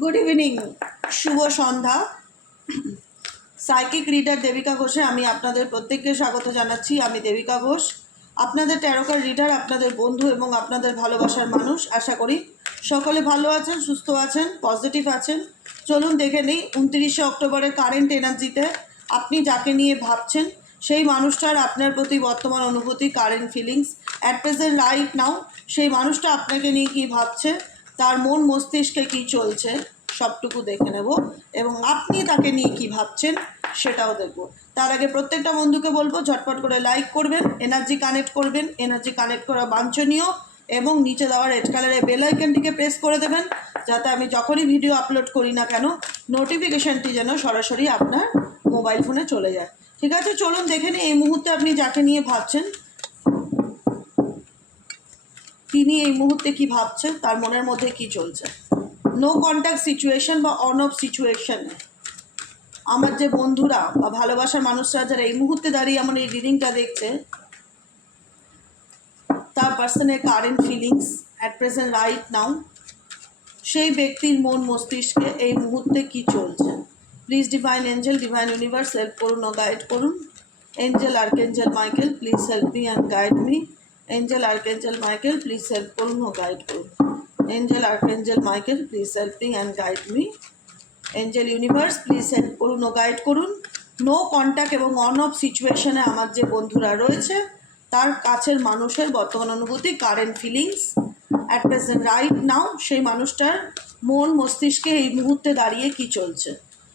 Good evening শুভ সন্ধ্যা। Psychic reader Debika ঘোষে আমি আপনাদের প্রত্যেককে স্বাগত জানাচ্ছি। আমি দেবিকা ঘোষ আপনাদের ট্যারোকার রিডার আপনাদের বন্ধু এবং আপনাদের ভালোবাসার মানুষ, আশা করি সকলে ভালো আছেন, সুস্থ আছেন পজিটিভ আছেন। চলুন দেখে নিই, উনত্রিশে অক্টোবরের কারেন্ট এনার্জিতে আপনি যাকে নিয়ে ভাবছেন, সেই মানুষটার আপনার প্রতি বর্তমান অনুভূতি current feelings at present right now সেই মানুষটা আপনাকে নিয়ে কী ভাবছে তার মন মস্তিষ্কে কী চলছে সবটুকু দেখে নেব এবং আপনি তাকে নিয়ে কী ভাবছেন সেটাও দেখব। তার আগে প্রত্যেকটা বন্ধুকে বলব, ঝটপট করে লাইক করবেন, এনার্জি কানেক্ট করবেন, এনার্জি কানেক্ট করা বাঞ্ছনীয় এবং নিচে দেওয়া রেড কালারের বেল আইকনটিকে প্রেস করে দেবেন যাতে আমি যখনই ভিডিও আপলোড করি না কেন, নোটিফিকেশানটি যেন সরাসরি আপনার মোবাইল ফোনে চলে যায়। ঠিক আছে, চলুন দেখে নিই এই মুহূর্তে আপনি যাকে নিয়ে ভাবছেন তিনি এই মুহূর্তে কি ভাবছেন? তার মনের মধ্যে কি চলছে? নো কন্ট্যাক্ট সিচুয়েশন বা অন অফ সিচুয়েশনে আমার যে বন্ধুরা বা ভালোবাসার মানুষরা যারা এই মুহূর্তে দাঁড়িয়ে আমার এই রিডিংটা দেখছে, তার পার্সনের current feelings at present right now সেই ব্যক্তির মন মস্তিষ্কে এই মুহূর্তে কি চলছে? Please divine angel divine universe help করুন ও গাইড করুন। Angel archangel Michael please help me and guide me angel archangel Michael please help করুন ও গাইড করুন angel archangel Michael please help and guide me angel universe please help করুন ও guide করুন. No contact এবং on off সিচুয়েশনে আমার যে বন্ধুরা রয়েছে, তার কাছের মানুষের বর্তমান অনুভূতি current feelings at present right now সেই মানুষটার মন, মস্তিষ্কে এই মুহূর্তে দাঁড়িয়ে কি চলছে?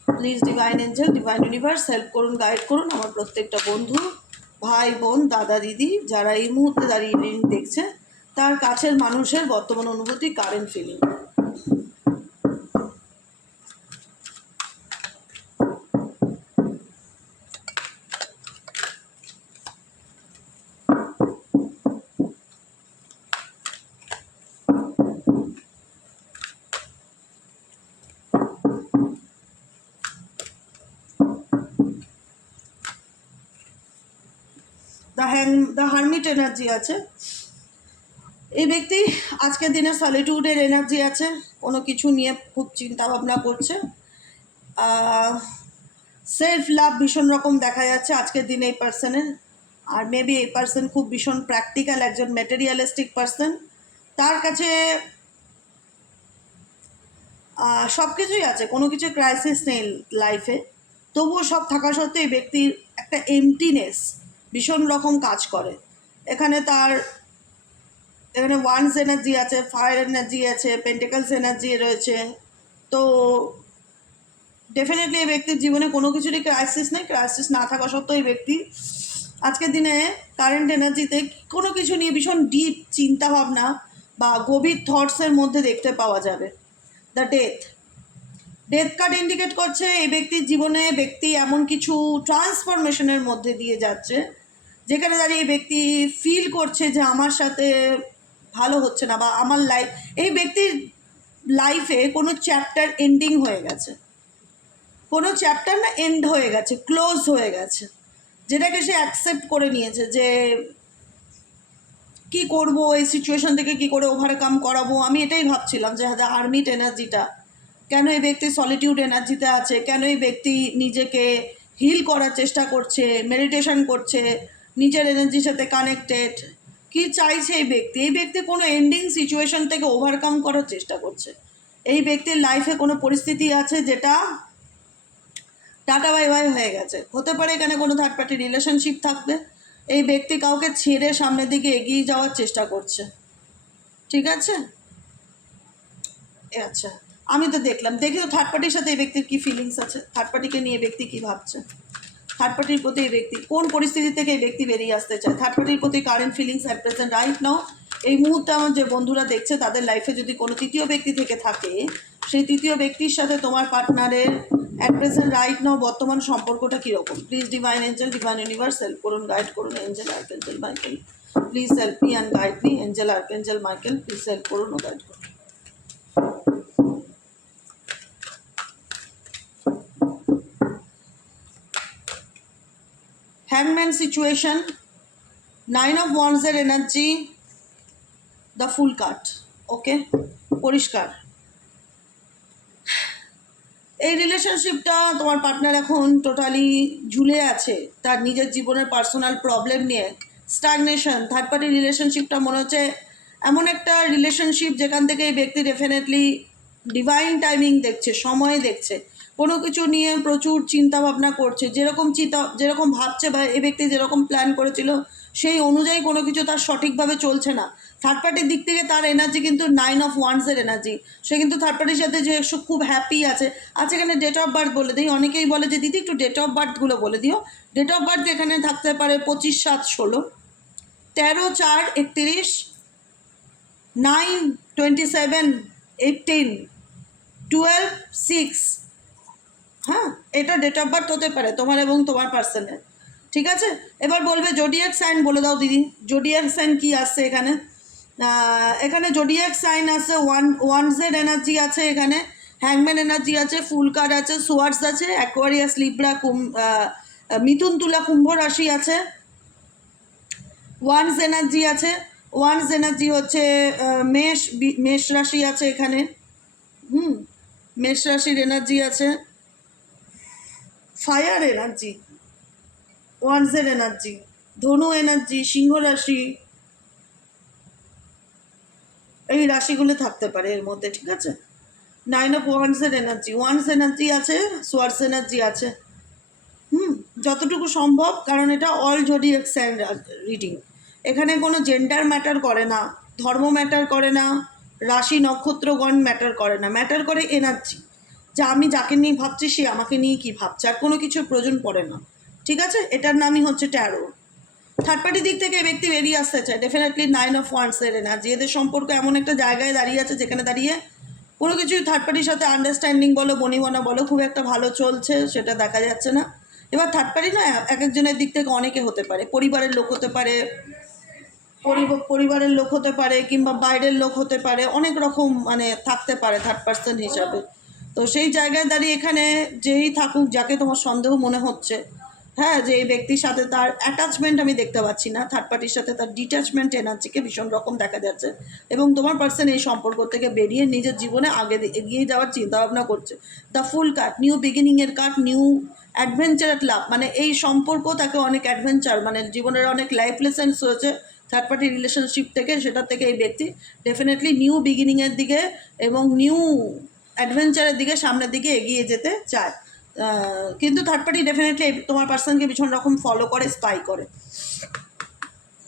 Please divine angel divine universe help করুন গাইড করুন আমার প্রত্যেকটা বন্ধু। ভাই, বোন, দাদা, দিদি যারা এই মুহূর্তে দাঁড়িয়ে দেখছে, তার কাছের মানুষের বর্তমান অনুভূতি current feeling hang the hermit energy আছে। এই ব্যক্তি আজকের দিনে সলিটিউডের এনার্জি আছে, কোনো কিছু নিয়ে খুব চিন্তা ভাবনা করছে সেলফ লাভ ভীষণ রকম দেখা যাচ্ছে আজকের দিনে এই পার্সনের আর মেবি এই পার্সন খুব ভীষণ প্র্যাকটিক্যাল একজন মেটেরিয়ালিস্টিক পার্সন তার কাছে সব কিছুই আছে, কোনো কিছু ক্রাইসিস নেই লাইফে তবুও সব থাকা সত্ত্বেও এই ব্যক্তির একটা এমটিনেস ভীষণ রকম কাজ করে। এখানে তার, এখানে ওয়ান্স এনার্জি আছে ফায়ার এনার্জি আছে পেন্টিকালস এনার্জি রয়েছে। তো ডেফিনেটলি এই ব্যক্তির জীবনে কোনো কিছুরই ক্রাইসিস নেই ক্রাইসিস না থাকা সত্ত্বেও এই ব্যক্তি আজকের দিনে কারেন্ট এনার্জিতে কোনো কিছু নিয়ে ভীষণ ডিপ চিন্তা ভাবনা বা গভীর থটসের মধ্যে দেখতে পাওয়া যাবে। The death death card indicate করছে এই ব্যক্তির জীবনে ব্যক্তি এমন কিছু ট্রান্সফরমেশনের মধ্যে দিয়ে যাচ্ছে যেখানে দাঁড়িয়ে এই ব্যক্তি ফিল করছে যে আমার সাথে ভালো হচ্ছে না বা আমার লাইফ এই ব্যক্তির লাইফে কোনো চ্যাপ্টার এন্ডিং হয়ে গেছে। কোনো চ্যাপ্টার না এন্ড হয়ে গেছে ক্লোজ হয়ে গেছে। যেটাকে সে অ্যাকসেপ্ট করে নিয়েছে যে কি করব, এই সিচুয়েশন থেকে কি করে ওভারকাম করাবো? আমি এটাই ভাবছিলাম যে হ্যাঁ আর্মিট এনার্জিটা কেন এই ব্যক্তি সলিটিউড এনার্জিতে আছে? কেন এই ব্যক্তি নিজেকে হিল করার চেষ্টা করছে মেডিটেশন করছে? নিজের এনার্জির সাথে কানেক্টেড কি চাইছে এই ব্যক্তি? এই ব্যক্তি কোনো এন্ডিং সিচুয়েশন থেকে ওভারকাম করার চেষ্টা করছে। এই ব্যক্তির লাইফে কোনো পরিস্থিতি আছে যেটা টাটা বাই বাই হয়ে গেছে। হতে পারে এখানে কোনো থার্ড পার্টি রিলেশনশিপ থাকবে। এই ব্যক্তি কাউকে ছেড়ে সামনের দিকে এগিয়ে যাওয়ার চেষ্টা করছে। ঠিক আছে? আচ্ছা আমি তো দেখলাম। দেখি তো থার্ড পার্টির সাথে এই ব্যক্তির কী ফিলিংস আছে? থার্ড পার্টিকে নিয়ে ব্যক্তি কী ভাবছে? থার্ড পার্টির প্রতি এই ব্যক্তি, কোন পরিস্থিতি থেকে এই ব্যক্তি বেরিয়ে আসতে চায়? থার্ড পার্টির প্রতি current feelings at present right now এই মুহূর্তে আমার যে বন্ধুরা দেখছে, তাদের লাইফে যদি কোনো তৃতীয় ব্যক্তি থেকে থাকে, সেই তৃতীয় ব্যক্তির সাথে তোমার পার্টনারের অ্যাট প্রেজেন্ট রাইট নাও বর্তমান সম্পর্কটা কীরকম? Please divine angel divine universe help করুন গাইড করুন angel archangel Michael please help me and guide me angel archangel Michael please help করুন ও গাইড করুন। হ্যাংম্যান situation nine of ওয়ান্সের energy the fool card okay পরিষ্কার। এই রিলেশনশিপটা তোমার পার্টনার এখন টোটালি ঝুলে আছে, তার নিজের জীবনের পার্সোনাল প্রবলেম নিয়ে। স্টাগনেশন থার্ড পার্টি রিলেশনশিপটা মনে হচ্ছে এমন একটা রিলেশনশিপ যেখান থেকে এই ব্যক্তি ডেফিনেটলি ডিভাইন টাইমিং দেখছে, সময় দেখছে। কোনো কিছু নিয়ে প্রচুর চিন্তা ভাবনা করছে। যেরকম চিন্তা, যেরকম ভাবছে বা এই ব্যক্তি যেরকম প্ল্যান করেছিল, সেই অনুযায়ী কোনো কিছু তার সঠিকভাবে চলছে না। থার্ড পার্টির দিক থেকে তার এনার্জি কিন্তু নাইন অফ ওয়ান্সের এনার্জি সে কিন্তু থার্ড পার্টির সাথে যে খুব হ্যাপি আছে। আচ্ছা এখানে ডেট অফ বার্থ বলে দিই। অনেকেই বলে যে, দিদি, একটু ডেট অফ বার্থগুলো বলে দিও। ডেট অফ বার্থ এখানে থাকতে পারে পঁচিশ সাত ষোলো, তেরো চার একত্রিশ nine twenty seven eighteen twelve six হ্যাঁ এটা ডেট অফ বার্থ হতে পারে, তোমার এবং তোমার পার্সনের ঠিক আছে? এবার বলবে জোডিয়াক সাইন বলে দাও দিদি। জোডিয়াক সাইন কি আসছে এখানে? এখানে জোডিয়াক সাইন আছে ওয়ান ওয়ানসের এনার্জি আছে এখানে হ্যাংম্যান এনার্জি আছে ফুল আছে সোয়ার্স আছে অ্যাকোয়ারিয়াস লিব্রা কুম মিথুন, তুলা, কুম্ভ রাশি আছে। ওয়ানস এনার্জি আছে ওয়ানস এনার্জি হচ্ছে মেষ মেষ রাশি আছে এখানে। হুম, মেষ রাশির এনার্জি আছে। ফায়ার এনার্জি, ওয়ানসের এনার্জি, ধনু এনার্জি, সিংহ রাশি, এই রাশিগুলো থাকতে পারে এর মধ্যে, ঠিক আছে? নাইন অফ ওয়ান্সের এনার্জি ওয়ান্স এনার্জি আছে সোয়ার্স এনার্জি আছে। হুম, যতটুকু সম্ভব, কারণ এটা অল জোডিয়াক সাইন রিডিং এখানে কোনো জেন্ডার ম্যাটার করে না, ধর্ম ম্যাটার করে না, রাশি নক্ষত্রগণ ম্যাটার করে না ম্যাটার করে এনার্জি যা আমি যাকে নিয়ে ভাবছি, সে আমাকে নিয়ে কি ভাবছে? আর কোনো কিছুর প্রয়োজন পড়ে না। ঠিক আছে? এটার নামই হচ্ছে ট্যারো থার্ড পার্টি দিক থেকে এই ব্যক্তি বেরিয়ে আসতে চায়। ডেফিনেটলি নাইন অফ ওয়ান্সের এনার্জি। এদের সম্পর্ক এমন একটা জায়গায় দাঁড়িয়ে আছে, যেখানে দাঁড়িয়ে কোনো কিছুই থার্ড পার্টির সাথে আন্ডারস্ট্যান্ডিং বলো, বনিবনা বলো, খুব একটা ভালো চলছে, সেটা দেখা যাচ্ছে না। এবার থার্ড পার্টি না, এক একজনের দিক থেকে অনেকে হতে পারে। পরিবারের লোক হতে পারে পরিবারের লোক হতে পারে, কিংবা বাইরের লোক হতে পারে। অনেক রকম মানে থাকতে পারে থার্ড পার্সন হিসাবে। তো সেই জায়গায় দাঁড়িয়ে এখানে যেই থাকুক, যাকে তোমার সন্দেহ মনে হচ্ছে হ্যাঁ যে এই ব্যক্তির সাথে তার অ্যাটাচমেন্ট আমি দেখতে পাচ্ছি না থার্ড পার্টির সাথে তার ডিট্যাচমেন্ট এনার্জিকে ভীষণ রকম দেখা যাচ্ছে এবং তোমার পার্সন এই সম্পর্ক থেকে বেরিয়ে নিজের জীবনে আগে এগিয়ে যাওয়ার চিন্তা ভাবনা করছে the fool card new বিগিনিংয়ের card new adventure at love মানে এই সম্পর্ক তাকে অনেক অ্যাডভেঞ্চার মানে জীবনের অনেক লাইফ লেসেন্স হয়েছে থার্ড পার্টি রিলেশনশিপ থেকে সেটা থেকে এই ব্যক্তি ডেফিনেটলি নিউ বিগিনিংয়ের দিকে এবং নিউ অ্যাডভেঞ্চারের দিকে সামনের দিকে এগিয়ে যেতে চায়। কিন্তু থার্ড পার্টি ডেফিনেটলি তোমার পার্সনকে ভীষণ রকম ফলো করে স্পাই করে।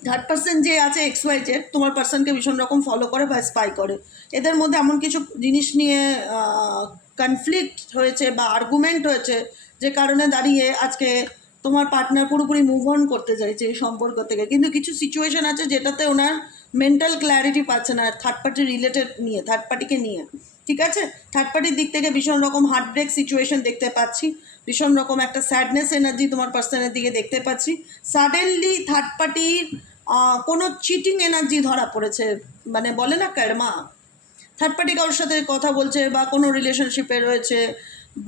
থার্ড পার্সন যে আছে এক্স ওয়াই জেড তোমার পার্সনকে ভীষণ রকম ফলো করে বা স্পাই করে। এদের মধ্যে এমন কিছু জিনিস নিয়ে কনফ্লিক্ট হয়েছে বা আর্গুমেন্ট হয়েছে যে কারণে দাঁড়িয়ে আজকে তোমার পার্টনার পুরোপুরি মুভ অন করতে চাইছে এই সম্পর্ক থেকে। কিন্তু কিছু সিচুয়েশন আছে যেটাতে ওনার মেন্টাল ক্ল্যারিটি পাচ্ছে না থার্ড পার্টি রিলেটেড নিয়ে থার্ড পার্টিকে নিয়ে। ঠিক আছে? থার্ড পার্টির দিক থেকে ভীষণ রকম হার্ট ব্রেক সিচুয়েশন দেখতে পাচ্ছি। ভীষণ রকম একটা স্যাডনেস এনার্জি তোমার পার্সনের দিকে দেখতে পাচ্ছি। সাডেনলি থার্ড পার্টির কোনো চিটিং এনার্জি ধরা পড়েছে। মানে বলে না কারমা থার্ড পার্টি কারোর সাথে কথা বলছে বা কোনো রিলেশনশিপে রয়েছে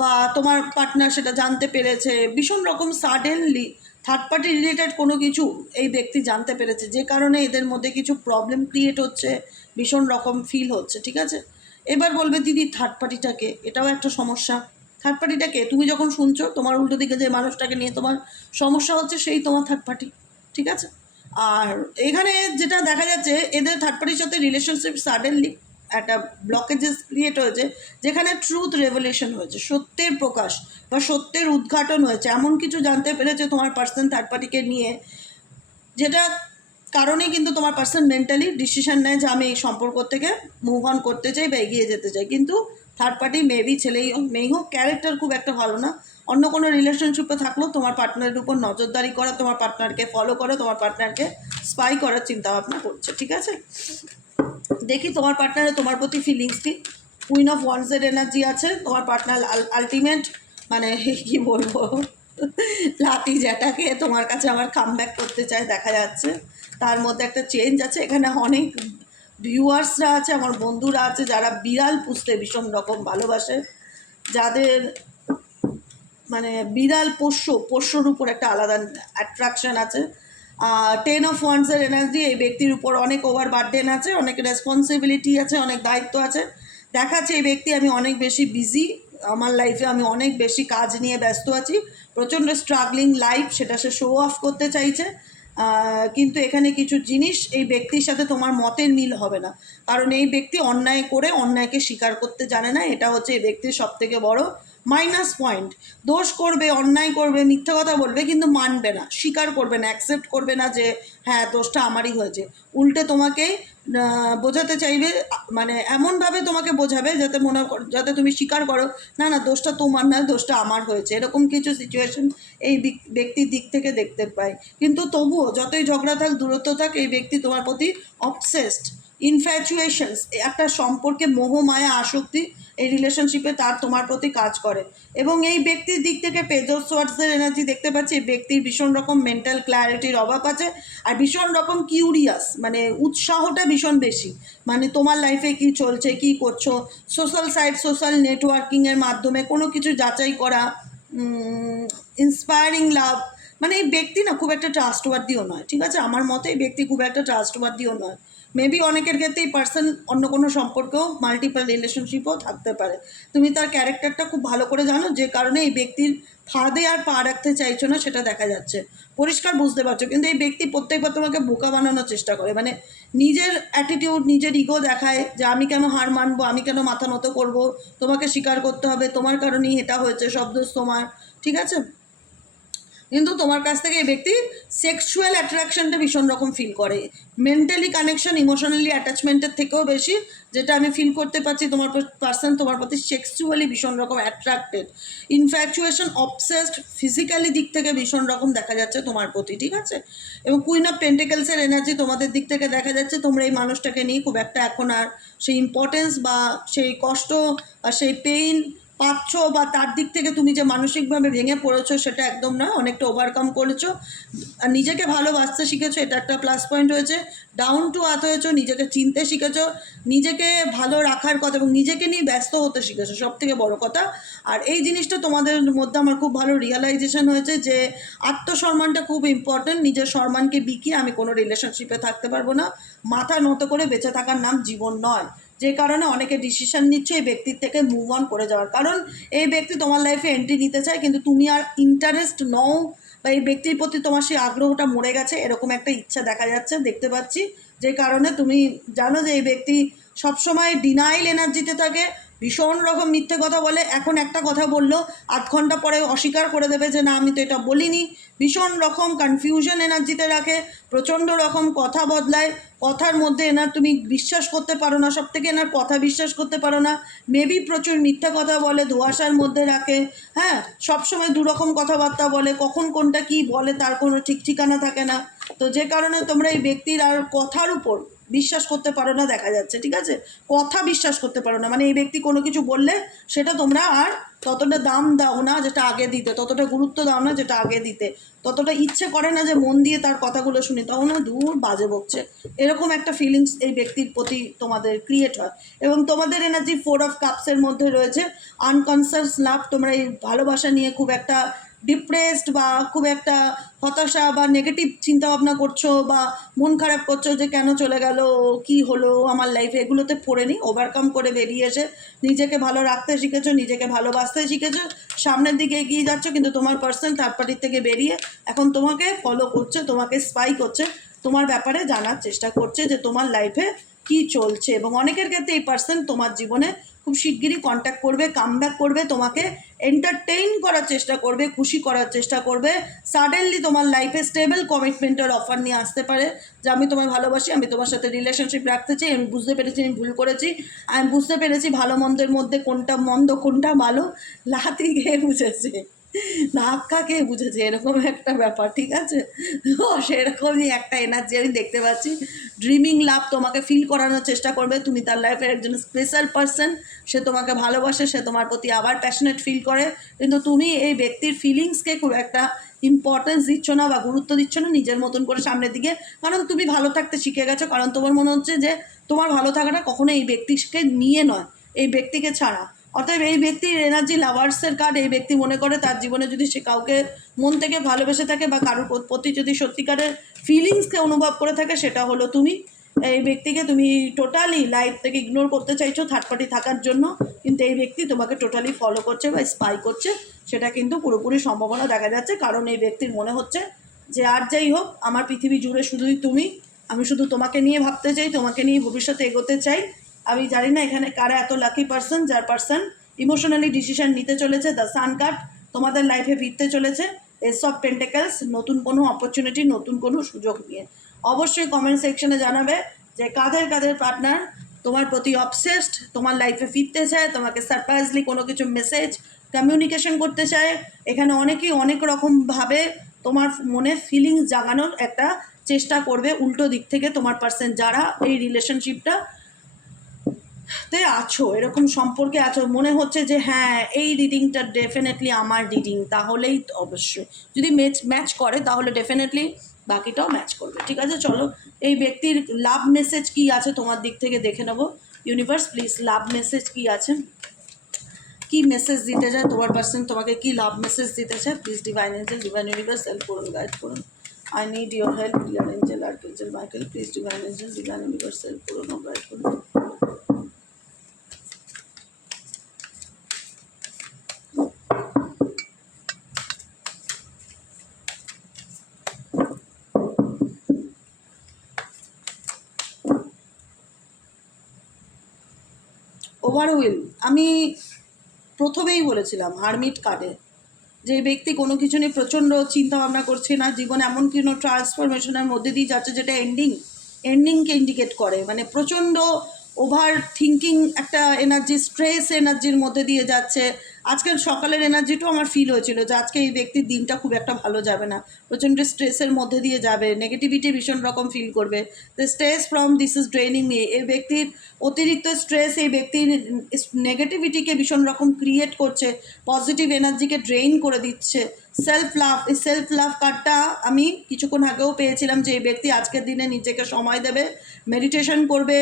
বা তোমার পার্টনার সেটা জানতে পেরেছে। ভীষণ রকম সাডেনলি থার্ড পার্টি রিলেটেড কোনো কিছু এই ব্যক্তি জানতে পেরেছে। যে কারণে এদের মধ্যে কিছু প্রবলেম ক্রিয়েট হচ্ছে, ভীষণ রকম ফিল হচ্ছে, ঠিক আছে? এবার বলবে, দিদি থার্ড পার্টিটাকে এটাও একটা সমস্যা। থার্ড পার্টিটাকে তুমি যখন শুনছো, তোমার উল্টো দিকে যে মানুষটাকে নিয়ে তোমার সমস্যা হচ্ছে, সেই তোমার থার্ড পার্টি ঠিক আছে? আর এখানে যেটা দেখা যাচ্ছে, এদের থার্ড পার্টির সাথে রিলেশনশিপ সাডেনলি একটা ব্লকেজেস ক্রিয়েট হয়েছে, যেখানে ট্রুথ রেভলিউশন হয়েছে, সত্যের প্রকাশ বা সত্যের উদ্ঘাটন হয়েছে। এমন কিছু জানতে পেরেছে তোমার পার্সন থার্ড পার্টিকে নিয়ে, যেটা কারণে কিন্তু তোমার পার্সন মেন্টালি ডিসিশন নেয় যে আমি এই সম্পর্ক থেকে মুভ অন করতে চাই বা এগিয়ে যেতে চাই। কিন্তু থার্ড পার্টি মেবি ছেলেই হোক, মেয়েই হোক ক্যারেক্টার খুব একটা ভালো না। অন্য কোনো রিলেশনশিপে থাকলেও তোমার পার্টনারের উপর নজরদারি করা, তোমার পার্টনারকে ফলো করো, তোমার পার্টনারকে স্পাই করার চিন্তা ভাবনা করছে, ঠিক আছে? দেখি তোমার পার্টনারে তোমার প্রতি ফিলিংস কি? কুইন অফ ওয়ান্সের এনার্জি আছে, তোমার পার্টনার আলটিমেট মানে কি বলব? লাতি তোমার কাছে আমার কাম করতে চায় দেখা যাচ্ছে। তার মধ্যে একটা চেঞ্জ আছে, এখানে অনেক ভিউয়ার্সরা আছে, আমার বন্ধুরা আছে, যারা বিড়াল পুষতে ভীষণ রকম ভালোবাসে। যাদের মানে বিড়াল পোষ্য, পোষ্যর উপর একটা আলাদা অ্যাট্রাকশন আছে। টেন অফ ওয়ান্সের এনার্জি এই ব্যক্তির উপর অনেক ওভার বার্ডেন আছে, অনেক রেসপন্সিবিলিটি আছে, অনেক দায়িত্ব আছে। দেখাচ্ছে এই ব্যক্তি, আমি অনেক বেশি বিজি আমার লাইফে আমি অনেক বেশি কাজ নিয়ে ব্যস্ত আছি। প্রচণ্ড স্ট্রাগলিং লাইফ সেটা সে শো অফ করতে চাইছে। কিন্তু এখানে কিছু জিনিস এই ব্যক্তির সাথে তোমার মতের মিল হবে না। কারণ এই ব্যক্তি অন্যায় করে অন্যায়কে স্বীকার করতে জানে না, এটা হচ্ছে এই ব্যক্তির সব থেকে বড় মাইনাস পয়েন্ট দোষ করবে, অন্যায় করবে, মিথ্যে কথা বলবে, কিন্তু মানবে না, স্বীকার করবে না অ্যাকসেপ্ট করবে না যে হ্যাঁ দোষটা আমারই হয়েছে। উল্টে তোমাকে বোঝাতে চাইবে মানে এমনভাবে তোমাকে বোঝাবে যাতে মনে যাতে তুমি স্বীকার করো, না না, দোষটা তোমার না, দোষটা আমার হয়েছে। এরকম কিছু সিচুয়েশন এই ব্যক্তির দিক থেকে দেখতে পাই। কিন্তু তবুও যতই ঝগড়া থাক, দূরত্ব থাক, এই ব্যক্তি তোমার প্রতি অবসেসড ইনফ্যাচুয়েশনস একটা সম্পর্কে মোহ, মায়া, আসক্তি, এই রিলেশনশিপে তার তোমার প্রতি কাজ করে। এবং এই ব্যক্তির দিক থেকে পেজ অফ এনার্জি দেখতে পাচ্ছি, এই ব্যক্তির ভীষণ রকম মেন্টাল ক্ল্যারিটির অভাব আছে আর ভীষণ রকম কিউরিয়াস মানে উৎসাহটা ভীষণ বেশি। মানে তোমার লাইফে কি চলছে, কি করছ সোশ্যাল সাইট সোশ্যাল নেটওয়ার্কিংয়ের মাধ্যমে কোনো কিছু যাচাই করা ইন্সপায়ারিং লাভ মানে এই ব্যক্তি না খুব একটা ট্রাস্টওয়ার্দিও নয়, ঠিক আছে? আমার মতে এই ব্যক্তি খুব একটা ট্রাস্টওয়ার্দিও নয়। মেবি অনেকের ক্ষেত্রে এই পার্সন অন্য কোনো সম্পর্কেও মাল্টিপল রিলেশনশিপও থাকতে পারে। তুমি তার ক্যারেক্টারটা খুব ভালো করে জানো, যে কারণে এই ব্যক্তির ফাঁদে আর পা রাখতে চাইছো না, সেটা দেখা যাচ্ছে। পরিষ্কার বুঝতে পারছ, কিন্তু এই ব্যক্তি প্রত্যেকবার তোমাকে বোকা বানানোর চেষ্টা করে। মানে নিজের অ্যাটিটিউড নিজের ইগো দেখায় যে আমি কেন হার মানবো, আমি কেন মাথা নত করব, তোমাকে স্বীকার করতে হবে, তোমার কারণেই এটা হয়েছে, সব দোষ তোমার, ঠিক আছে? কিন্তু তোমার কাছ থেকে এই ব্যক্তি সেক্সুয়াল অ্যাট্রাকশনটা ভীষণ রকম ফিল করে। মেন্টালি কানেকশন ইমোশনালি অ্যাটাচমেন্টের থেকেও বেশি, যেটা আমি ফিল করতে পারছি তোমার পার্সন তোমার প্রতি সেক্সুয়ালি ভীষণ রকম অ্যাট্রাক্টেড ইনফ্যাচুয়েশন অবসেসড ফিজিক্যালি দিক থেকে ভীষণ রকম দেখা যাচ্ছে তোমার প্রতি, ঠিক আছে? এবং কুইন অফ পেন্টিকেলসের এনার্জি তোমাদের দিক থেকে দেখা যাচ্ছে, তোমরা এই মানুষটাকে নিয়ে খুব একটা এখন আর সেই ইম্পর্টেন্স বা সেই কষ্ট বা সেই পেইন পাচ্ছ বা তার দিক থেকে তুমি যে মানসিকভাবে ভেঙে পড়েছো সেটা একদম নয়, অনেকটা ওভারকাম করেছ। আর নিজেকে ভালোবাসতে শিখেছো, এটা একটা প্লাস পয়েন্ট হয়েছে। ডাউন টু আর্থ হয়েছো, নিজেকে চিনতে শিখেছো, নিজেকে ভালো রাখার কথা এবং নিজেকে নিয়ে ব্যস্ত হতে শিখেছো সব থেকে বড় কথা। আর এই জিনিসটা তোমাদের মধ্যে আমার খুব ভালো রিয়েলাইজেশন হয়েছে যে আত্মসম্মানটা খুব ইম্পর্ট্যান্ট নিজের সম্মানকে বিকিয়ে আমি কোনো রিলেশনশিপে থাকতে পারব না। মাথা নত করে বেঁচে থাকার নাম জীবন নয়। যে কারণে অনেকে ডিসিশন নিচ্ছে এই ব্যক্তির থেকে মুভ অন করে যাওয়ার। কারণ এই ব্যক্তি তোমার লাইফে এন্ট্রি নিতে চায়, কিন্তু তুমি আর ইন্টারেস্ট নও বা এই ব্যক্তির প্রতি তোমার সেই আগ্রহটা মরে গেছে, এরকম একটা ইচ্ছা দেখা যাচ্ছে, দেখতে পাচ্ছি। যে কারণে তুমি জানো যে এই ব্যক্তি সবসময় ডিনাইল এনার্জিতে থাকে ভীষণ রকম মিথ্যে কথা বলে, এখন একটা কথা বলল, আধ ঘণ্টা পরে অস্বীকার করে দেবে যে না, আমি তো এটা বলিনি। ভীষণ রকম কনফিউশন এনার্জিতে রাখে, প্রচণ্ড রকম কথা বদলায়। কথার মধ্যে এনার তুমি বিশ্বাস করতে পারো না সব থেকে এনার কথা বিশ্বাস করতে পারো না। মেবি প্রচুর মিথ্যা কথা বলে, ধোয়াশার মধ্যে রাখে। হ্যাঁ সবসময় দুরকম কথাবার্তা বলে, কখন কোনটা কি বলে, তার কোনো ঠিক ঠিকানা থাকে না। তো যে কারণে তোমরা এই ব্যক্তির আর কথার উপর বিশ্বাস করতে পারো না, দেখা যাচ্ছে, ঠিক আছে? কথা বিশ্বাস করতে পারো না মানে এই ব্যক্তি কোনো কিছু বললে সেটা তোমরা আর ততটা দাম দাও না যেটা আগে দিতে, ততটা গুরুত্ব দাও না যেটা আগে দিতে। ততটা ইচ্ছে করে না যে মন দিয়ে তার কথাগুলো শুনি, তখন না দূর বাজে বকছে। এরকম একটা ফিলিংস এই ব্যক্তির প্রতি তোমাদের ক্রিয়েট হয়। এবং তোমাদের এনার্জি ফোর অফ কাপসের মধ্যে রয়েছে। আনকনসাস লাভ তোমরা এই ভালোবাসা নিয়ে খুব একটা ডিপ্রেসড বা খুব একটা হতাশা বা নেগেটিভ চিন্তাভাবনা করছ বা মন খারাপ করছ যে কেন চলে গেল, কি হলো আমার লাইফে এগুলোতে পড়ে নি ওভারকাম করে বেরিয়ে এসে নিজেকে ভালো রাখতে শিখেছো, নিজেকে ভালোবাসতে শিখেছো, সামনের দিকে এগিয়ে যাচ্ছ কিন্তু তোমার পার্সন থার্ড পার্টির থেকে বেরিয়ে এখন তোমাকে ফলো করছে, তোমাকে স্পাই করছে, তোমার ব্যাপারে জানার চেষ্টা করছে যে তোমার লাইফে কি চলছে এবং অনেকের ক্ষেত্রে এই পার্সন তোমার জীবনে খুব শিগগিরই কন্ট্যাক্ট করবে কামব্যাক করবে, তোমাকে এন্টারটেইন করার চেষ্টা করবে, খুশি করার চেষ্টা করবে। সাডেনলি তোমার লাইফে স্টেবল কমিটমেন্টের অফার নিয়ে আসতে পারে যে আমি তোমায় ভালোবাসি, আমি তোমার সাথে রিলেশনশিপ রাখতে চাই, আমি বুঝতে পেরেছি, আমি ভুল করেছি, আমি বুঝতে পেরেছি ভালো মন্দের মধ্যে কোনটা মন্দ, কোনটা ভালো। লাতি গিয়ে বুঝেছে। নাক্কা খেয়ে বুঝেছে, এরকম একটা ব্যাপার, ঠিক আছে? তো সেরকমই একটা এনার্জি আমি দেখতে পাচ্ছি। ড্রিমিং লাভ তোমাকে ফিল করানোর চেষ্টা করবে। তুমি তার লাইফের একজন স্পেশাল পার্সন সে তোমাকে ভালোবাসে, সে তোমার প্রতি আবার প্যাশনেট ফিল করে। কিন্তু তুমি এই ব্যক্তির ফিলিংসকে খুব একটা ইম্পর্টেন্স দিচ্ছ না বা গুরুত্ব দিচ্ছ না, নিজের মতন করে সামনের দিকে। কারণ তুমি ভালো থাকতে শিখে গেছো। কারণ তোমার মনে হচ্ছে যে তোমার ভালো থাকাটা কখনো এই ব্যক্তিকে নিয়ে নয়। এই ব্যক্তিকে ছাড়া। অতএব এই ব্যক্তির এনার্জি লাভার্সের কার্ড এই ব্যক্তি মনে করে তার জীবনে যদি সে কাউকে মন থেকে ভালোবেসে থাকে বা কারোর প্রতি যদি সত্যিকারের ফিলিংসকে অনুভব করে থাকে, সেটা হলো তুমি। এই ব্যক্তিকে তুমি টোটালি লাইফ থেকে ইগনোর করতে চাইছো থার্ড পার্টি থাকার জন্য, কিন্তু এই ব্যক্তি তোমাকে টোটালি ফলো করছে বা স্পাই করছে, সেটা কিন্তু পুরোপুরি সম্ভাবনা দেখা যাচ্ছে। কারণ এই ব্যক্তির মনে হচ্ছে যে আর যাই হোক, আমার পৃথিবী জুড়ে শুধুই তুমি। আমি শুধু তোমাকে নিয়ে ভাবতে চাই, তোমাকে নিয়ে ভবিষ্যতে এগোতে চাই। আমি জানি না এখানে কারা এত লাকি পার্সন যার পার্সন ইমোশনালি ডিসিশন নিতে চলেছে দ্য সান কার্ড তোমাদের লাইফে ফিরতে চলেছে এস অফ পেন্টেকালস নতুন কোনো অপরচুনিটি নতুন কোনো সুযোগ নিয়ে। অবশ্যই কমেন্ট সেকশনে জানাবে যে কাদের কাদের পার্টনার তোমার প্রতি অবসেসড তোমার লাইফে ফিরতে চায়, তোমাকে সারপ্রাইজলি কোনো কিছু মেসেজ কমিউনিকেশন করতে চায়। এখানে অনেকেই অনেক রকমভাবে তোমার মনে ফিলিংস জাগানোর একটা চেষ্টা করবে উল্টো দিক থেকে তোমার পার্সন যারা এই রিলেশনশিপটা তে আছো, এরকম সম্পর্কে আছো, মনে হচ্ছে যে হ্যাঁ এই রিডিংটা ডেফিনেটলি আমার রিডিং তাহলেই অবশ্যই। যদি ম্যাচ ম্যাচ করে, তাহলে ডেফিনেটলি বাকিটাও ম্যাচ করবে। ঠিক আছে, চলো, এই ব্যক্তির লাভ মেসেজ কি আছে তোমার দিক থেকে দেখে নেব। ইউনিভার্স প্লিজ লাভ মেসেজ কি আছে? কি মেসেজ দিতে চায় তোমার পার্সন তোমাকে কি লাভ মেসেজ দিতে চায়? Please divine angel divine universe help করুন গাইড করুন। I need your help dear angel R angel Michael please divine angel divine universe help করুন গাইড করুন। ওভারউইল আমি প্রথমেই বলেছিলাম, হারমিট কার্ডে যে ব্যক্তি কোনো কিছু নিয়ে প্রচণ্ড চিন্তাভাবনা করছে না, জীবনে এমন কোনো ট্রান্সফরমেশনের মধ্যে দিয়ে যাচ্ছে যেটা এন্ডিং এন্ডিংকে ইন্ডিকেট করে। মানে প্রচণ্ড ওভার থিঙ্কিং একটা এনার্জি স্ট্রেস এনার্জির মধ্যে দিয়ে যাচ্ছে। আজকের সকালের এনার্জিটাও আমার ফিল হয়েছিল যে আজকে এই ব্যক্তির দিনটা খুব একটা ভালো যাবে না। প্রচণ্ড স্ট্রেসের মধ্যে দিয়ে যাবে নেগেটিভিটি ভীষণ রকম ফিল করবে। The stress from this is draining me এই ব্যক্তির অতিরিক্ত স্ট্রেস এই ব্যক্তির নেগেটিভিটিকে ভীষণ রকম ক্রিয়েট করছে পজিটিভ এনার্জিকে ড্রেইন করে দিচ্ছে। সেলফ লাভ এই সেলফ লাভ কার্ডটা আমি কিছুক্ষণ আগেও পেয়েছিলাম যে এই ব্যক্তি আজকের দিনে নিজেকে সময় দেবে মেডিটেশন করবে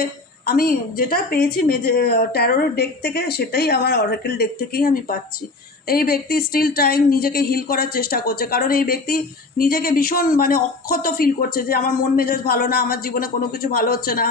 আমি যেটা পেয়েছি মেজে ট্যারোর ডেক থেকে, সেটাই আমার অরাকেল ডেক থেকেই আমি পাচ্ছি। এই ব্যক্তি স্টিল টাইম নিজেকে হিল করার চেষ্টা করছে। কারণ এই ব্যক্তি নিজেকে ভীষণ মানে অক্ষত ফিল করছে যে, আমার মন মেজাজ ভালো না, আমার জীবনে কোনো কিছু ভালো হচ্ছে না।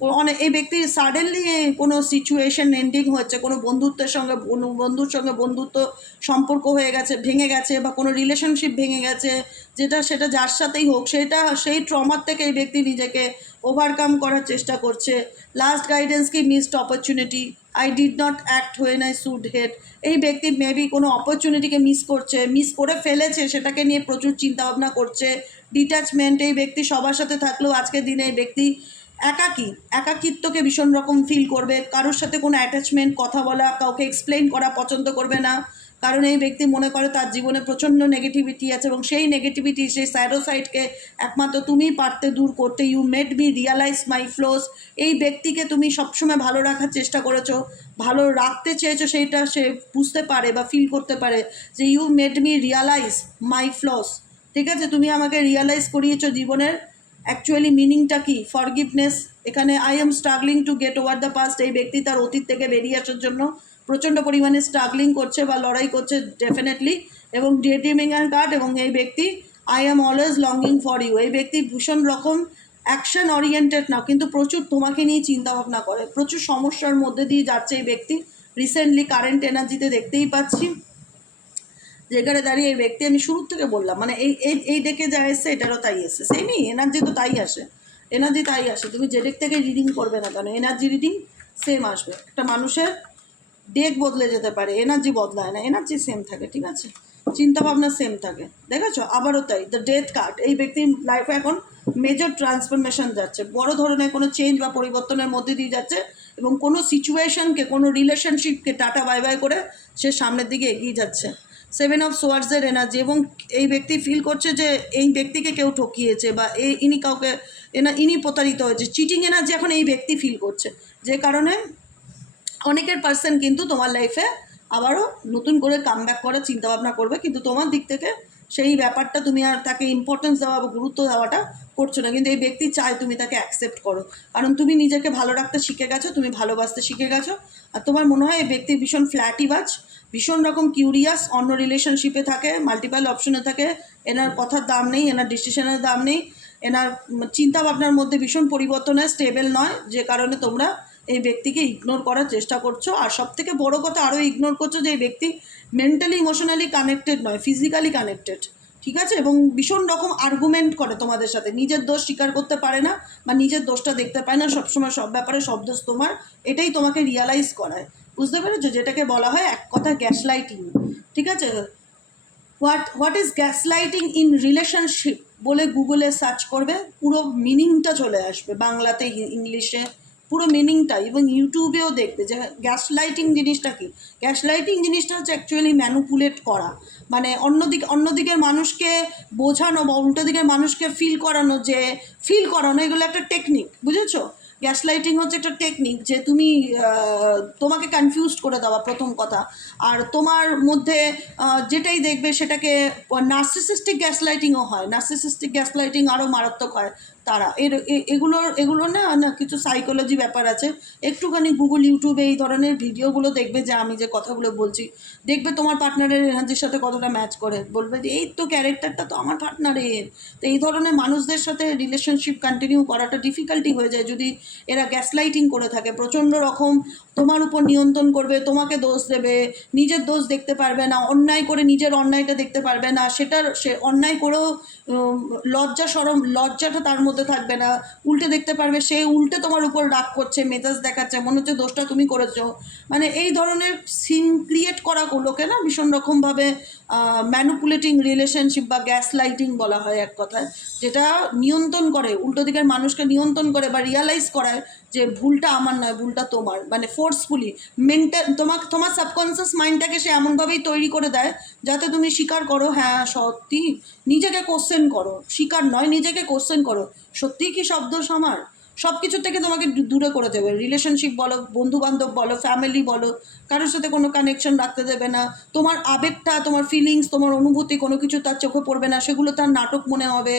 অনেক এই ব্যক্তি সাডেনলি কোনো সিচুয়েশন এন্ডিং হচ্ছে, কোনো বন্ধুত্বের সঙ্গে বন- বন্ধুর সঙ্গে বন্ধুত্ব সম্পর্ক হয়ে গেছে, ভেঙে গেছে বা কোনো রিলেশনশিপ ভেঙে গেছে, যেটা, সেটা যার সাথেই হোক, সেটা, সেই ট্রমার থেকে এই ব্যক্তি নিজেকে ওভারকাম করার চেষ্টা করছে। লাস্ট গাইডেন্স কি? Missed opportunity I did not act হয়ে নাই শুড হেড এই ব্যক্তি মেবি কোনো অপরচুনিটিকে মিস করছে মিস করে ফেলেছে, সেটাকে নিয়ে প্রচুর চিন্তাভাবনা করছে। ডিট্যাচমেন্ট এই ব্যক্তি সবার সাথে থাকলেও আজকের দিনে এই ব্যক্তি একাকী, একাকিত্বকে ভীষণ রকম ফিল করবে। কারোর সাথে কোনো অ্যাটাচমেন্ট কথা বলা, কাউকে এক্সপ্লেন করা পছন্দ করবে না। কারণ এই ব্যক্তি মনে করে তার জীবনে প্রচণ্ড নেগেটিভিটি আছে এবং সেই নেগেটিভিটি সেই স্যারোসাইডকে একমাত্র তুমিই পারতে দূর করতে। You made me realise my flaws এই ব্যক্তিকে তুমি সবসময় ভালো রাখার চেষ্টা করেছ। ভালো রাখতে চেয়েছো সেইটা সে বুঝতে পারে বা ফিল করতে পারে যে you made me realise my flaws ঠিক আছে? তুমি আমাকে রিয়ালাইজ করিয়েছো জীবনের। অ্যাকচুয়ালি মিনিংটা কি? ফরগিভনেস এখানে I am struggling to get over the past এই ব্যক্তি তার অতীত থেকে বেরিয়ে আসার জন্য প্রচণ্ড পরিমাণে স্ট্রাগলিং করছে বা লড়াই করছে ডেফিনেটলি এবং ডিএটিমিং অ্যান্ড কার্ড এবং এই ব্যক্তি I am always longing for you এই ব্যক্তি ভীষণ রকম অ্যাকশন ওরিয়েন্টেড না, কিন্তু প্রচুর তোমাকে নিয়ে চিন্তা ভাবনা করে। প্রচুর সমস্যার মধ্যে দিয়ে যাচ্ছে এই ব্যক্তি। রিসেন্টলি কারেন্ট এনার্জিতে দেখতেই পাচ্ছি। যেখানে দাঁড়িয়ে এই ব্যক্তি আমি শুরুর থেকে বললাম মানে এই এই এই ডেকে যা এসছে, এটারও তাই এসছে। সেমই এনার্জি তো তাই আসে। এনার্জি তাই আসে। তুমি যে ডেক থেকে রিডিং করবে না কেন এনার্জি রিডিং সেম আসবে। একটা মানুষের ডেক বদলে যেতে পারে এনার্জি বদলায় না এনার্জি সেম থাকে, ঠিক আছে? চিন্তা ভাবনা সেম থাকে, দেখেছ? আবারও তাই দ্য ডেথ কার্ড এই ব্যক্তির লাইফে এখন মেজর ট্রান্সফরমেশন যাচ্ছে। বড় ধরনের কোনো চেঞ্জ বা পরিবর্তনের মধ্যে দিয়ে যাচ্ছে এবং কোনো সিচুয়েশনকে কোনো রিলেশনশিপকে টাটা বাই বাই করে সে সামনের দিকে এগিয়ে যাচ্ছে। সেভেন অফ সোয়ার্সের এনার্জি এবং এই ব্যক্তি ফিল করছে যে এই ব্যক্তিকে কেউ ঠকিয়েছে বা এই ইনি কাউকে, এনা, ইনি প্রতারিত হয়েছে। চিটিং এনার্জি এখন এই ব্যক্তি ফিল করছে। যে কারণে অনেকের পার্সন কিন্তু তোমার লাইফে আবারও নতুন করে কাম ব্যাক করার চিন্তাভাবনা করবে। কিন্তু তোমার দিক থেকে সেই ব্যাপারটা তুমি আর তাকে ইম্পর্টেন্স দেওয়া বা গুরুত্ব দেওয়াটা করছ না। কিন্তু এই ব্যক্তি চায় তুমি তাকে অ্যাকসেপ্ট করো। কারণ তুমি নিজেকে ভালো রাখতে শিখে গেছো, তুমি ভালোবাসতে শিখে গেছো। আর তোমার মনে হয় এই ব্যক্তি ভীষণ ফ্ল্যাটিবাজ ভীষণ রকম কিউরিয়াস অন্য রিলেশনশিপে থাকে মাল্টিপাল অপশনে থাকে। এনার কথার দাম নেই, এনার ডিসিশনের দাম নেই। এনার চিন্তা ভাবনার মধ্যে ভীষণ পরিবর্তন হয় স্টেবল নয়, যে কারণে তোমরা এই ব্যক্তিকে ইগনোর করার চেষ্টা করছ। আর সব থেকে বড় কথা, আরও ইগনোর করছ যে এই ব্যক্তি মেন্টালি ইমোশনালি কানেক্টেড নয় ফিজিক্যালি কানেক্টেড ঠিক আছে? এবং ভীষণ রকম আর্গুমেন্ট করে তোমাদের সাথে। নিজের দোষ স্বীকার করতে পারে না, বা নিজের দোষটা দেখতে পায় না, সবসময় সব ব্যাপারে সব দোষ তোমার। এটাই তোমাকে রিয়ালাইজ করায়। বুঝতে পেরেছ? যেটাকে বলা হয় এক কথা গ্যাস লাইটিং ঠিক আছে? What what is gaslighting in relationship বলে গুগলে সার্চ করবে, পুরো মিনিংটা চলে আসবে। বাংলাতে ইংলিশে, পুরো মিনিংটা এবং ইউটিউবেও দেখবে যে গ্যাস লাইটিং জিনিসটা কি? গ্যাস লাইটিং জিনিসটা হচ্ছে অ্যাকচুয়ালি ম্যানুপুলেট করা। মানে অন্যদিকে, অন্যদিকের মানুষকে বোঝানো বা উল্টো দিকের মানুষকে ফিল করানো যে ফিল করানো, এগুলো একটা টেকনিক বুঝেছ? গ্যাস লাইটিং হচ্ছে একটা টেকনিক যে তুমি তোমাকে কনফিউজ করে দেওয়া প্রথম কথা। আর তোমার মধ্যে যেটাই দেখবে সেটাকে, নার্সিসিস্টিক গ্যাস লাইটিংও হয়। নার্সিসিস্টিক গ্যাস লাইটিং আরও মারাত্মক হয়। তারা। এর এগুলোর, এগুলো না না, কিছু সাইকোলজি ব্যাপার আছে। একটুখানি গুগল ইউটিউবে এই ধরনের ভিডিওগুলো দেখবে যে আমি যে কথাগুলো বলছি। দেখবে তোমার পার্টনারের এনার্জির সাথে কতটা ম্যাচ করে। বলবে যে, এই তো ক্যারেক্টারটা তো আমার পার্টনারের তো এই ধরনের মানুষদের সাথে রিলেশনশিপ কন্টিনিউ করাটা ডিফিকাল্টি হয়ে যায় যদি এরা গ্যাসলাইটিং করে থাকে। প্রচণ্ড রকম তোমার উপর নিয়ন্ত্রণ করবে, তোমাকে দোষ দেবে, নিজের দোষ দেখতে পারবে না, অন্যায় করে নিজের অন্যায়টা দেখতে পারবে না, সেটার সে অন্যায় করেও লজ্জা সরম, লজ্জাটা তার মধ্যে থাকবে না, উল্টে দেখতে পারবে, সে উল্টে তোমার উপর রাগ করছে, মেজাজ দেখাচ্ছে, মনে হচ্ছে দোষটা তুমি করেছ। মানে এই ধরনের সিন ক্রিয়েট করাগুলোকে না ভীষণ রকমভাবে ম্যানুপুলেটিং রিলেশনশিপ বা গ্যাস লাইটিং বলা হয় এক কথায়, যেটা নিয়ন্ত্রণ করে, উল্টো দিকের মানুষকে নিয়ন্ত্রণ করে বা রিয়ালাইজ করায় যে ভুলটা আমার নয়, ভুলটা তোমার। মানে ফোর্সফুলি মেন্টাল তোমাকে, তোমার সাবকনসিয়াস মাইন্ডটাকে সে এমনভাবেই তৈরি করে দেয়, যাতে তুমি স্বীকার করো হ্যাঁ সত্যি, নিজেকে কোশ্চেন করো। স্বীকার নয়, নিজেকে কোশ্চেন করো। সত্যিই কি শব্দ আমার? সব কিছুর থেকে তোমাকে দূরে করে দেবে। রিলেশনশিপ বলো বন্ধু বান্ধব বলো ফ্যামিলি বলো, কারোর সাথে কোনো কানেকশন রাখতে দেবে না। তোমার আবেগটা, তোমার ফিলিংস তোমার অনুভূতি, কোনো কিছু তার চোখে পড়বে না। সেগুলো তার নাটক মনে হবে।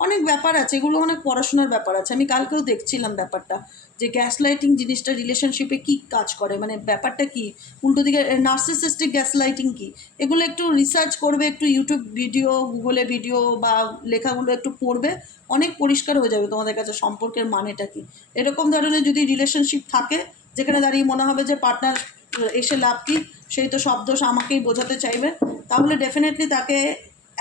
অনেক ব্যাপার আছে, এগুলো অনেক পড়াশোনার ব্যাপার আছে। আমি কালকেও দেখছিলাম ব্যাপারটা। যে গ্যাস লাইটিং জিনিসটা রিলেশনশিপে কী কাজ করে? মানে ব্যাপারটা কি? উল্টো দিকে নার্সিসিস্টিক গ্যাস লাইটিং কী? এগুলো একটু রিসার্চ করবে, একটু ইউটিউব ভিডিও গুগলে ভিডিও বা লেখাগুলো একটু পড়বে, অনেক পরিষ্কার হয়ে যাবে তোমাদের কাছে সম্পর্কের মানেটা কি? এরকম ধরনের যদি রিলেশনশিপ থাকে, যেখানে দাঁড়িয়ে মনে হবে যে পার্টনার এসে লাভ কি, সেই তো সব দোষ আমাকেই বোঝাতে চাইবে, তাহলে ডেফিনেটলি তাকে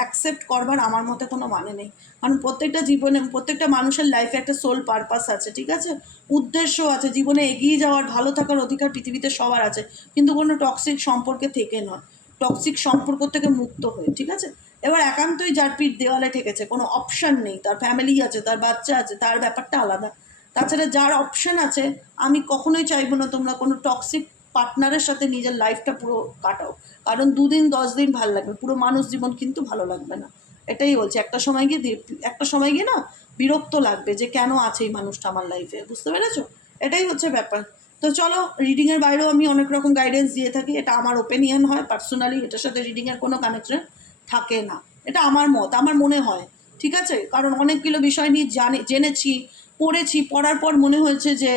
অ্যাকসেপ্ট করবার আমার মতে কোনো মানে নেই। কারণ প্রত্যেকটা জীবনে, প্রত্যেকটা মানুষের লাইফে একটা সোল পারপাস আছে, ঠিক আছে? উদ্দেশ্য আছে, জীবনে এগিয়ে যাওয়ার, ভালো থাকার অধিকার পৃথিবীতে সবার আছে, কিন্তু কোনো টক্সিক সম্পর্কে থেকে নয়। টক্সিক সম্পর্ক থেকে মুক্ত হয়ে, ঠিক আছে? এবার একান্তই যার পিঠ দেওয়ালে ঠেকেছে, কোনো অপশান নেই। তার ফ্যামিলি আছে, তার বাচ্চা আছে, তার ব্যাপারটা আলাদা। তাছাড়া যার অপশান আছে, আমি কখনোই চাইব না তোমরা কোনো টক্সিক পার্টনারের সাথে নিজের লাইফটা পুরো কাটাও। কারণ দুদিন দশ দিন ভালো লাগবে। পুরো মানুষ জীবন কিন্তু ভালো লাগবে না। এটাই বলছি, একটা সময় গিয়ে একটা সময় গিয়ে না বিরক্ত লাগবে যে কেন আছে এই মানুষটা আমার লাইফে বুঝতে পেরেছ? এটাই হচ্ছে ব্যাপার। তো চলো রিডিংয়ের বাইরেও আমি অনেক রকম গাইডেন্স দিয়ে থাকি। এটা আমার ওপিনিয়ন হয় পার্সোনালি এটার সাথে রিডিংয়ের কোনো কানেকশন থাকে না। এটা আমার মত, আমার মনে হয়, ঠিক আছে? কারণ অনেকগুলো বিষয় নিয়ে জানে জেনেছি, পড়েছি, পড়ার পর মনে হয়েছে যে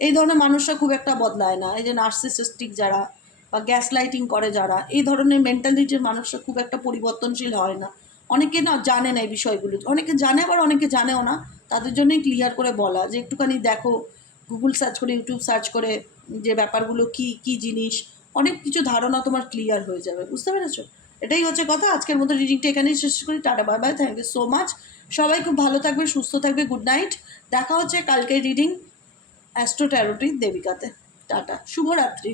এই ধরনের মানুষরা খুব একটা বদলায় না। এই যে নার্সিসিস্টিক যারা বা গ্যাস লাইটিং করে যারা, এই ধরনের মেন্টালিটির মানুষরা খুব একটা পরিবর্তনশীল হয় না। অনেকে না জানে না এই বিষয়গুলো। অনেকে জানে আবার অনেকে জানেও না। তাদের জন্যই ক্লিয়ার করে বলা যে একটুখানি দেখো গুগল সার্চ করে ইউটিউব সার্চ করে যে ব্যাপারগুলো কি কি জিনিস, অনেক কিছু ধারণা তোমার ক্লিয়ার হয়ে যাবে। বুঝতে পেরেছ? এটাই হচ্ছে কথা। আজকের মতো রিডিংটা এখানেই শেষ করি। Tata bye bye thank you so much সবাই খুব ভালো থাকবে, সুস্থ থাকবে। গুড নাইট দেখা হচ্ছে কালকে রিডিং অ্যাস্ট্রো ট্যারোটি দেবিকাতে। টাটা শুভরাত্রি।